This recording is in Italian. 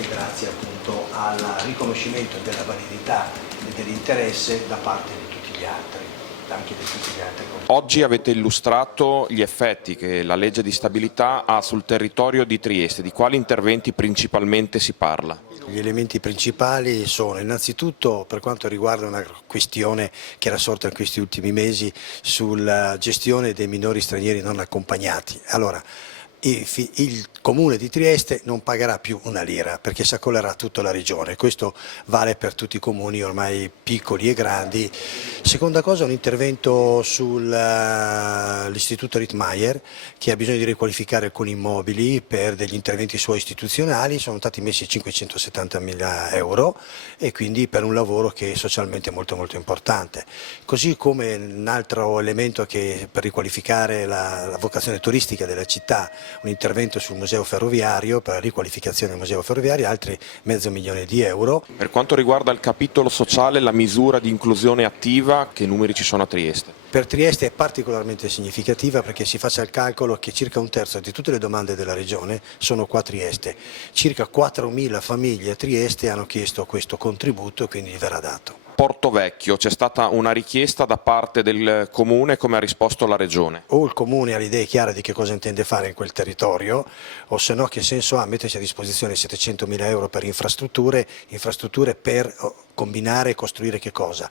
anche grazie appunto al riconoscimento della validità e dell'interesse da parte di tutti gli altri, anche di tutti gli altri. Oggi avete illustrato gli effetti che la legge di stabilità ha sul territorio di Trieste. Di quali interventi principalmente si parla? Gli elementi principali sono innanzitutto, per quanto riguarda una questione che era sorta in questi ultimi mesi, sulla gestione dei minori stranieri non accompagnati. Allora, il Comune di Trieste non pagherà più una lira perché si accollerà tutta la regione, questo vale per tutti i comuni ormai piccoli e grandi. Seconda cosa, un intervento sull'istituto Rittmeyer che ha bisogno di riqualificare alcuni immobili per degli interventi suoi istituzionali, sono stati messi 570.000 euro e quindi per un lavoro che è socialmente molto molto importante. Così come un altro elemento che per riqualificare la vocazione turistica della città, un intervento sul museo ferroviario per la riqualificazione del museo ferroviario, altri €500.000. Per quanto riguarda il capitolo sociale, la misura di inclusione attiva, che numeri ci sono a Trieste? Per Trieste è particolarmente significativa perché si faccia il calcolo che circa un terzo di tutte le domande della regione sono qua a Trieste, circa 4.000 famiglie a Trieste hanno chiesto questo contributo e quindi gli verrà dato. Portovecchio, c'è stata una richiesta da parte del Comune, come ha risposto la Regione? O il Comune ha l'idea chiara di che cosa intende fare in quel territorio, o se no che senso ha metterci a disposizione 700.000 euro per infrastrutture per combinare e costruire che cosa?